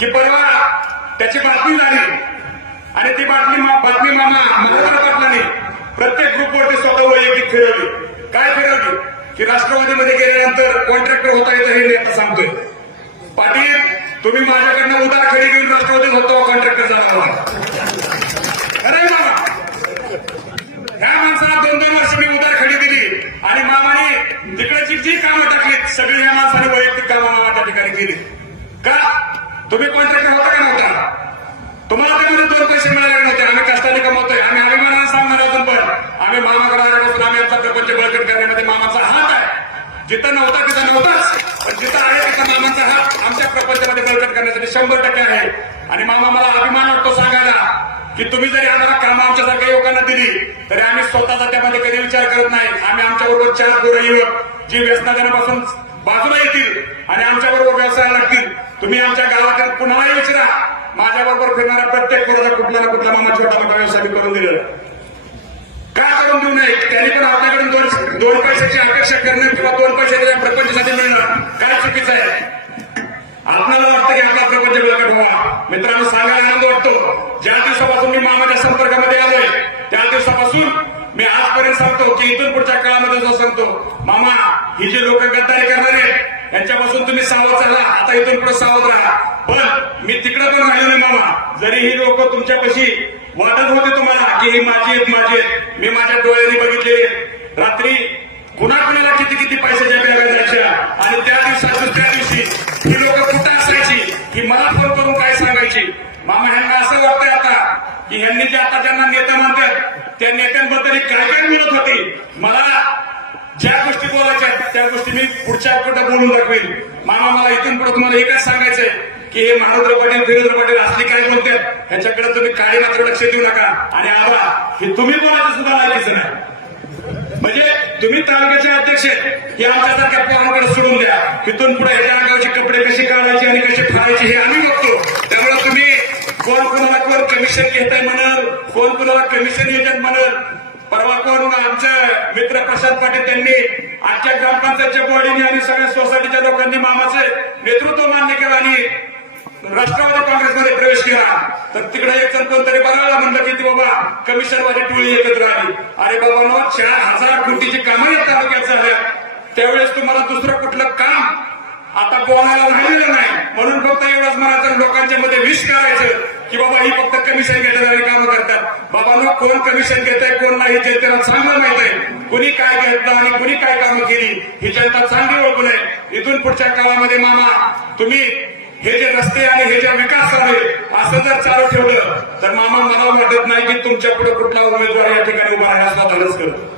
की परवा त्याची बातमी झाली. आणि ती बातमी बातमी मामा महाराज पाटलाने प्रत्येक ग्रुपवरती स्वतः वैयक्तिक फिरवली. काय फिरवली? की राष्ट्रवादीमध्ये गेल्यानंतर कॉन्ट्रॅक्टर होता येतं हे मी आता सांगतोय. पाटील तुम्ही माझ्याकडनं उदार खरी घेऊन राष्ट्रवादीत होतो कॉन्ट्रॅक्टर झाला खरं मामा! ह्या माणसाला दोन दोन वर्ष मी उदार खडी दिली. आणि मामाने तिकडची जी कामं टाकली सगळी ह्या माणसाने वैयक्तिक कामं मामा त्या ठिकाणी केली. तुम्ही कॉन्ट्रॅक्टर होता का नव्हता तुम्हाला त्यामध्ये दोन पैसे मिळाले नव्हते आम्ही कष्टाने कमवतोय. आम्ही अभिमानाने सांगणार अजून पण आम्ही मामाकडे आल्यापासून आम्ही आमचा प्रपंच बळकट करण्यामध्ये मामाचा हात आहे. जिथं नव्हता तिथं नव्हताच. पण जिथं आहे तिथं मामाचा हात आमच्या प्रपंचामध्ये बळकट करण्यासाठी शंभर टक्के आहे. आणि मामा मला अभिमान वाटतो सांगायला की तुम्ही जरी आम्हाला कामं आमच्यासारख्या युवकांना दिली तरी आम्ही स्वतःचा त्यामध्ये कधी विचार करत नाही. आम्ही आमच्याबरोबर चार पोरं युवक जी व्यसनाजनापासून बाजूला येतील आणि आमच्याबरोबर व्यवसाय लागतील. तुम्ही आमच्या गावातील कुणालाही विचारा माझ्याबरोबर फिरणाऱ्या प्रत्येक पोराला कुठला ना कुठला मामा छोटा मोठा व्यवसाय करून दिलेला. का करून देऊ नये? त्यांनी पण आपल्याकडून दोन दोन पैशाची अपेक्षा करणं किंवा दोन पैसे त्याच्या प्रपंचासाठी मिळणं काय चुकीचं आहे? आपल्याला वाटतं की आपला प्रपंच बिलकट व्हावा मित्रांनो सांगायला आनंद वाटतो. ज्या दिवसापासून मी मामाच्या संपर्कामध्ये आलोय त्या दिवसापासून मी आजपर्यंत सांगतो की इथून पुढच्या काळामध्ये जो सांगतो मामा ही जी लोक गद्दारी करणारे आहेत, यांच्यापासून तुम्ही सावध झाला आता इथून पुढे सावध राहा. पण मी तिकडे पण राहिलो नाही मामा. जरी ही लोक तुमच्यापाशी वाटत होते तुम्हाला की ही माझी आहेत माझी आहेत. मी माझ्या डोळ्यांनी बघितले. रात्री कुणाकुणाला किती किती पैशाच्या बॅगा जायच्या? आणि त्या दिवसातून त्या दिवशी ही लोक कुठं असायची? ही मला फोन करून काय सांगायची? मामा ह्यांना असं वाटतंय आता की ह्यांनी जे आता ज्यांना नेते म्हणतात त्या नेत्यांबद्दल काय काय मिळत होती? मला ज्या गोष्टी बोलायच्या आहेत, त्या गोष्टी पुढच्या कुठं बोलून दाखवेल मामा मला इथून पुढे तुम्हाला एकच सांगायचंय की हे महारुद्र पाटील वीरेंद्र पाटील असले काय बोलतात ह्याच्याकडे तुम्ही काही मात्र लक्ष देऊ नका. आणि आम्हाला हे तुम्ही बोलायचं सुद्धा लायकीचं नाही. म्हणजे तुम्ही तालुक्याचे अध्यक्ष आहेत हे आमच्यासारख्या पोरांकडे सोडून द्या. तिथून पुढे ह्याच्या अंगावरचे कपडे कसे काढायचे आणि कसे फाळायचे हे आम्ही बघतो. त्यामुळे तुम्ही कोण कोणाला कोण कमिशन घेताय म्हणाल कोण कोणाला कमिशन एजंट म्हणाल परवा कोण आमचे मित्र प्रशांत पाटील त्यांनी आजच्या ग्रामपंचायतच्या बॉडीने आणि सगळ्या सोसायटीच्या लोकांनी मामाचे नेतृत्व मान्य केलं आणि राष्ट्रवादी काँग्रेसमध्ये प्रवेश केला. तर तिकडे एक जण कोणतरी बघायला म्हणलं की बाबा कमिशनवादी टोळी एकत्र आली. अरे बाबा नो चार हजार कोटीची कामं या तालुक्यात झाल्या. त्यावेळेस तुम्हाला दुसरं कुठलं काम आता बोलायला राहिलेलं नाही. म्हणून फक्त एवढंच म्हणायचं लोकांच्या मध्ये विष करायचं. की बाबा ही फक्त कमिशन घेतात काम कामं करतात. बाबांना कोण कमिशन घेत आहे कोण नाही हे जनतेला चांगलं माहीत आहे. कुणी काय घेतलं आणि कुणी काय कामं केली ही जनता चांगली ओळखून आहे. इथून पुढच्या काळामध्ये मामा तुम्ही हे जे रस्ते आणि हे जे विकास झाले असं जर चालू ठेवलं तर मामा मला वाटत नाही की तुमच्यापुढे कुठला उमेदवार या ठिकाणी उभा राहण्यास स्वतःच करतो